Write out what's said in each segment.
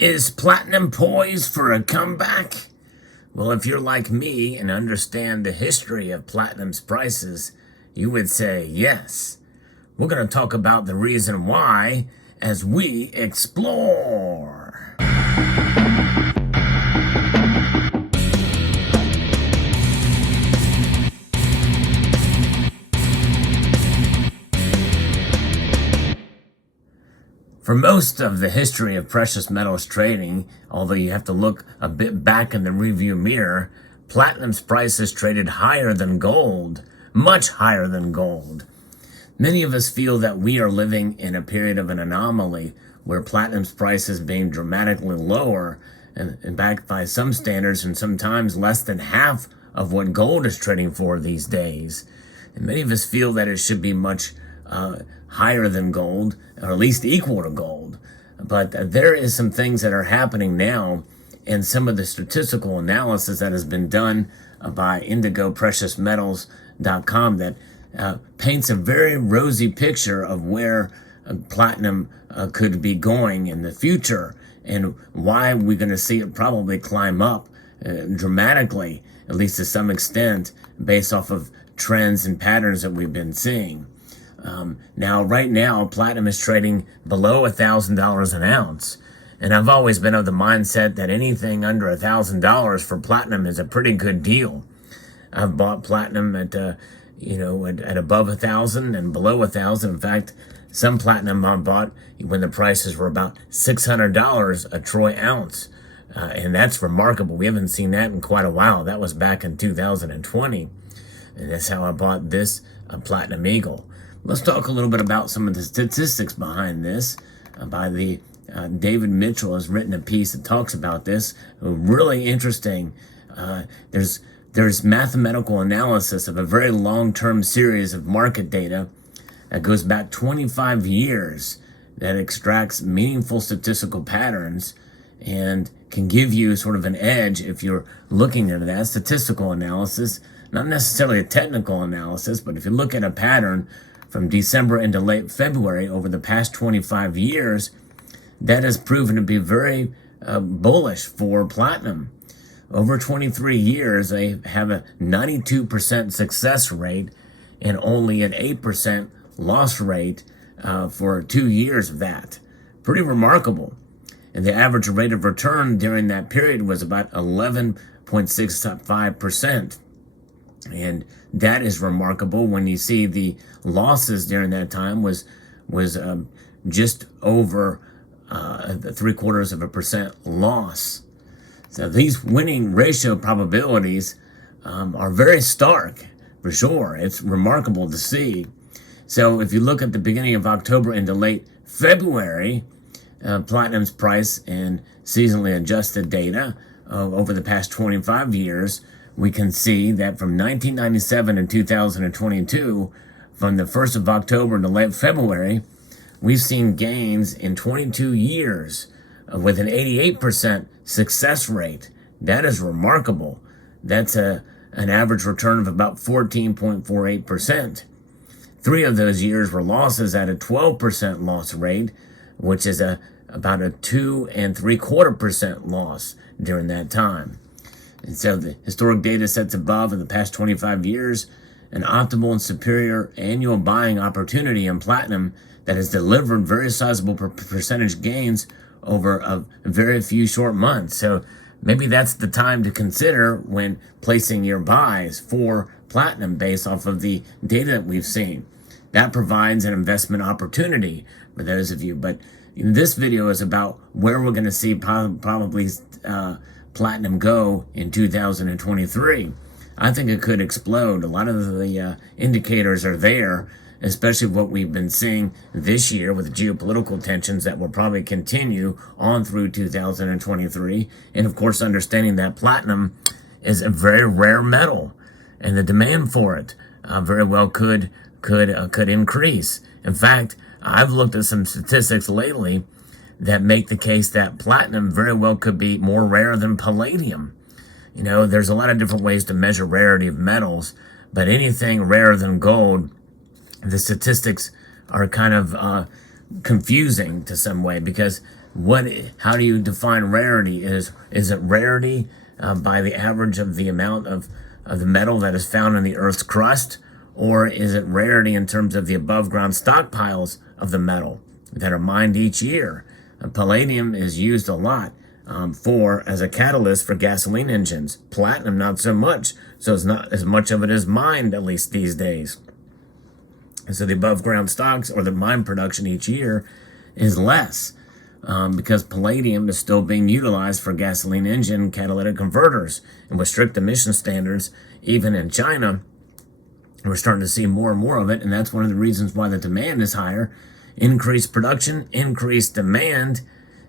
Is platinum poised for a comeback? Well, if you're like me and understand the history of platinum's prices, you would say yes. We're going to talk about the reason why as we explore. For most of the history of precious metals trading, although you have to look a bit back in the review mirror, platinum's prices traded higher than gold, much higher than gold. Many of us feel that we are living in a period of an anomaly where platinum's price is being dramatically lower and backed by some standards and sometimes less than half of what gold is trading for these days. And many of us feel that it should be much higher than gold, or at least equal to gold. But there is some things that are happening now, and some of the statistical analysis that has been done by IndigoPreciousMetals.com that paints a very rosy picture of where platinum could be going in the future, and why we're going to see it probably climb up dramatically, at least to some extent, based off of trends and patterns that we've been seeing. Right now, platinum is trading below $1,000 an ounce. And I've always been of the mindset that anything under $1,000 for platinum is a pretty good deal. I've bought platinum at above 1,000 and below 1,000. In fact, some platinum I bought when the prices were about $600 a troy ounce. And that's remarkable. We haven't seen that in quite a while. That was back in 2020. And that's how I bought this Platinum Eagle. Let's talk a little bit about some of the statistics behind this. David Mitchell has written a piece that talks about this. Really interesting. There's mathematical analysis of a very long-term series of market data that goes back 25 years that extracts meaningful statistical patterns and can give you sort of an edge if you're looking at that statistical analysis, not necessarily a technical analysis, but if you look at a pattern from December into late February over the past 25 years, that has proven to be very bullish for platinum. Over 23 years, they have a 92% success rate and only an 8% loss rate for 2 years of that. Pretty remarkable. And the average rate of return during that period was about 11.65%. And that is remarkable when you see the losses during that time was just over 0.75% loss. So these winning ratio probabilities are very stark, for sure. It's remarkable to see. So if you look at the beginning of October into late February, platinum's price and seasonally adjusted data over the past 25 years, we can see that from 1997 to 2022, from the 1st of October to late February, we've seen gains in 22 years with an 88% success rate. That is remarkable. That's an average return of about 14.48%. 3 of those years were losses at a 12% loss rate, which is about a 2.75% loss during that time. And so the historic data sets above in the past 25 years, an optimal and superior annual buying opportunity in platinum that has delivered very sizable percentage gains over a very few short months. So maybe that's the time to consider when placing your buys for platinum based off of the data that we've seen. That provides an investment opportunity for those of you. But this video is about where we're going to see probably platinum go in 2023. I think it could explode. A lot of the indicators are there, especially what we've been seeing this year with geopolitical tensions that will probably continue on through 2023. And of course, understanding that platinum is a very rare metal and the demand for it very well could increase. In fact, I've looked at some statistics lately that make the case that platinum very well could be more rare than palladium. You know, there's a lot of different ways to measure rarity of metals, but anything rarer than gold, the statistics are kind of confusing to some way, because How do you define rarity? Is it rarity by the average of the amount of the metal that is found in the Earth's crust? Or is it rarity in terms of the above ground stockpiles of the metal that are mined each year? Palladium is used a lot as a catalyst for gasoline engines. Platinum, not so much. So it's not as much of it is mined, at least these days. And so the above ground stocks or the mine production each year is less because palladium is still being utilized for gasoline engine catalytic converters. And with strict emission standards, even in China, we're starting to see more and more of it. And that's one of the reasons why the demand is higher. Increased production, increased demand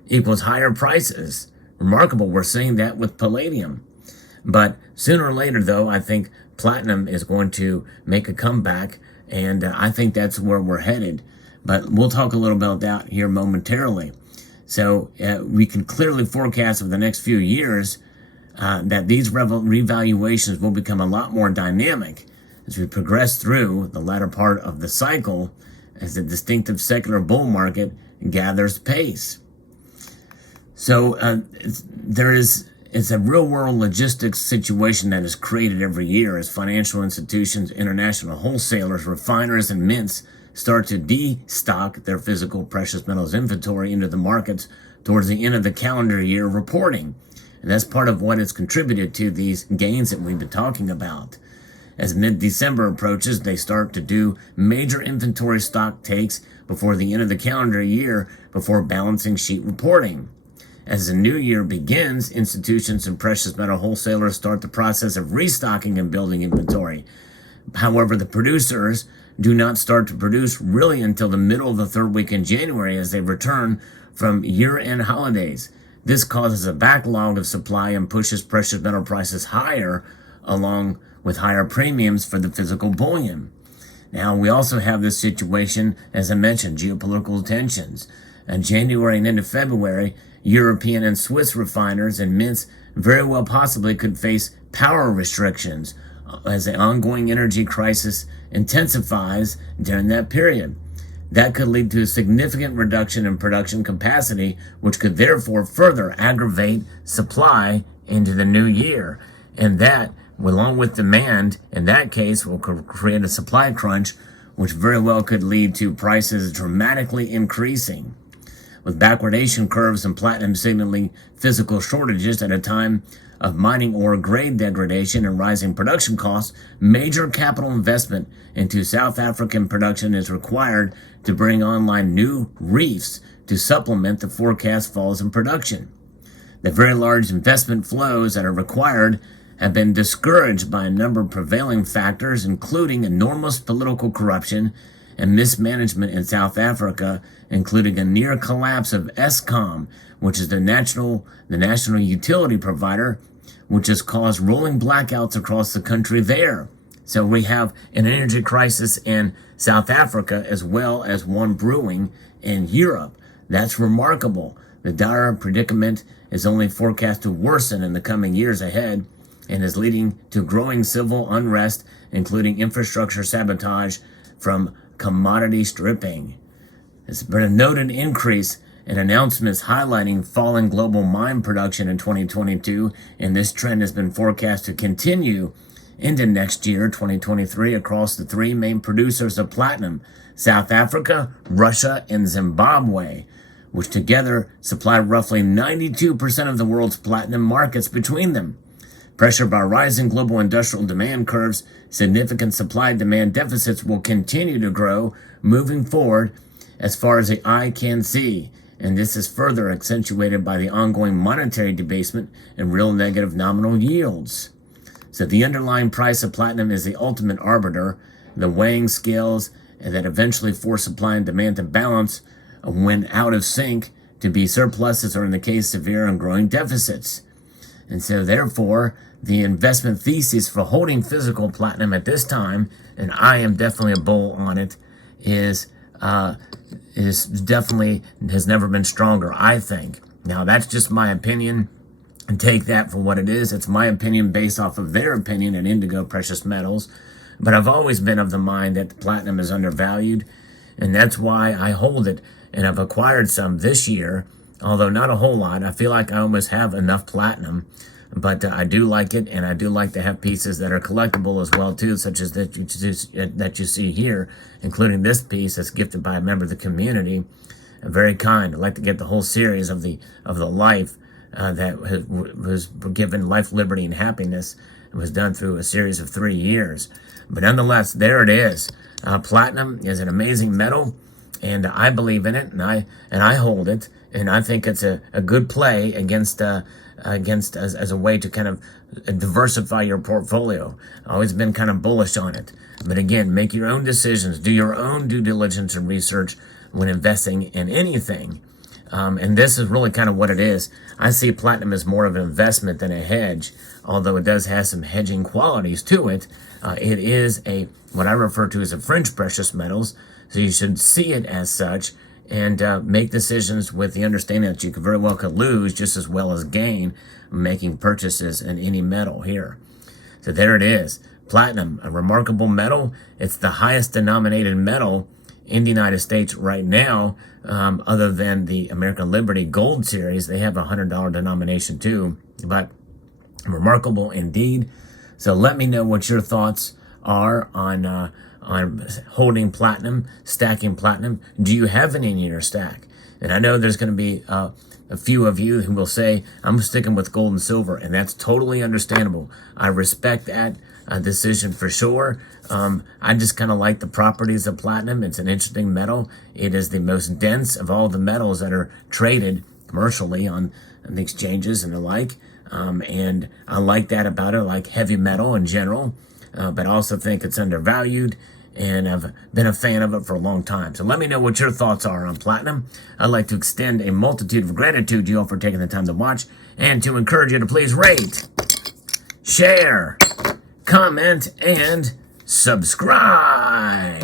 equals higher prices. Remarkable. We're seeing that with palladium. But sooner or later, though, I think platinum is going to make a comeback. And I think that's where we're headed. But we'll talk a little about that here momentarily. So we can clearly forecast over the next few years that these revaluations will become a lot more dynamic as we progress through the latter part of the cycle as the distinctive secular bull market gathers pace. So it's a real-world logistics situation that is created every year as financial institutions, international wholesalers, refiners, and mints start to destock their physical precious metals inventory into the markets towards the end of the calendar year reporting. And that's part of what has contributed to these gains that we've been talking about. As mid-December approaches, they start to do major inventory stock takes before the end of the calendar year before balancing sheet reporting. As the new year begins, institutions and precious metal wholesalers start the process of restocking and building inventory. However, the producers do not start to produce really until the middle of the third week in January as they return from year-end holidays. This causes a backlog of supply and pushes precious metal prices higher, along with higher premiums for the physical bullion. Now, we also have this situation, as I mentioned, geopolitical tensions. In January and into February, European and Swiss refiners and mints very well possibly could face power restrictions as the ongoing energy crisis intensifies during that period. That could lead to a significant reduction in production capacity, which could therefore further aggravate supply into the new year. And that, along with demand, in that case, will create a supply crunch, which very well could lead to prices dramatically increasing. With backwardation curves and platinum signaling physical shortages at a time of mining ore grade degradation and rising production costs, major capital investment into South African production is required to bring online new reefs to supplement the forecast falls in production. The very large investment flows that are required have been discouraged by a number of prevailing factors, including enormous political corruption and mismanagement in South Africa, including a near collapse of Eskom, which is the national utility provider, which has caused rolling blackouts across the country there. So we have an energy crisis in South Africa as well as one brewing in Europe. That's remarkable. The dire predicament is only forecast to worsen in the coming years ahead and is leading to growing civil unrest, including infrastructure sabotage from commodity stripping. There's been a noted increase in announcements highlighting falling global mine production in 2022, and this trend has been forecast to continue into next year, 2023, across the three main producers of platinum, South Africa, Russia, and Zimbabwe, which together supply roughly 92% of the world's platinum markets between them. Pressured by rising global industrial demand curves, significant supply-demand deficits will continue to grow moving forward as far as the eye can see, and this is further accentuated by the ongoing monetary debasement and real negative nominal yields. So the underlying price of platinum is the ultimate arbiter, the weighing scales that eventually force supply and demand to balance when out of sync to be surpluses or, in the case, severe and growing deficits. And so therefore, the investment thesis for holding physical platinum at this time, and I am definitely a bull on it, is definitely has never been stronger, I think. Now, that's just my opinion, and take that for what it is. It's my opinion based off of their opinion at Indigo Precious Metals. But I've always been of the mind that platinum is undervalued, and that's why I hold it. And I've acquired some this year although not a whole lot. I feel like I almost have enough platinum, but I do like it, and I do like to have pieces that are collectible as well too, such as that you see here, including this piece that's gifted by a member of the community. Very kind. I'd like to get the whole series of the life that was given life, liberty, and happiness. It was done through a series of 3 years. But nonetheless, there it is. Platinum is an amazing metal, and I believe in it, and I hold it, and I think it's a good play against as a way to kind of diversify your portfolio. I've always been kind of bullish on it. But again, make your own decisions, do your own due diligence and research when investing in anything. And this is really kind of what it is. I see platinum as more of an investment than a hedge, although it does have some hedging qualities to it. It is what I refer to as a fringe precious metals, so you should see it as such and make decisions with the understanding that you could very well could lose just as well as gain making purchases in any metal here. So there it is. Platinum, a remarkable metal. It's the highest denominated metal in the United States right now, other than the American Liberty Gold Series. They have a $100 denomination too, but remarkable indeed. So let me know what your thoughts are on holding platinum, stacking platinum. Do you have any in your stack? And I know there's going to be a few of you who will say, I'm sticking with gold and silver, and that's totally understandable. I respect that decision for sure. I just kind of like the properties of platinum. It's an interesting metal. It is the most dense of all the metals that are traded commercially on the exchanges and the like. And I like that about it. I like heavy metal in general, but I also think it's undervalued, and I've been a fan of it for a long time. So let me know what your thoughts are on platinum. I'd like to extend a multitude of gratitude to you all for taking the time to watch, and to encourage you to please rate, share, comment, and subscribe.